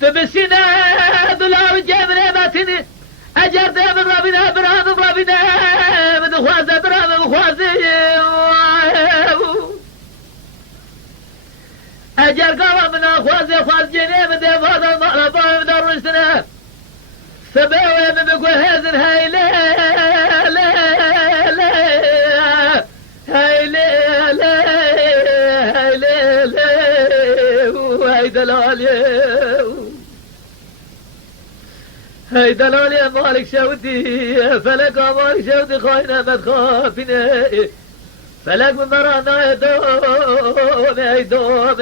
تبسينا دلار جابنا ماتني اجر دام ربنا برام ربنا مدخوازه برام مدخوازه اجر قوام من اخوازه خواز جنيه مدام هذا المعرفة مدار رشتنا سباوي من بقول هازن هاي لا لا لا هاي لا لا هاي لا لا وهاي دلالي هاي دلالي مالك شودي فلك مالك شودي خاينة ما تخافنا فلك من مرانا يدوم يدوم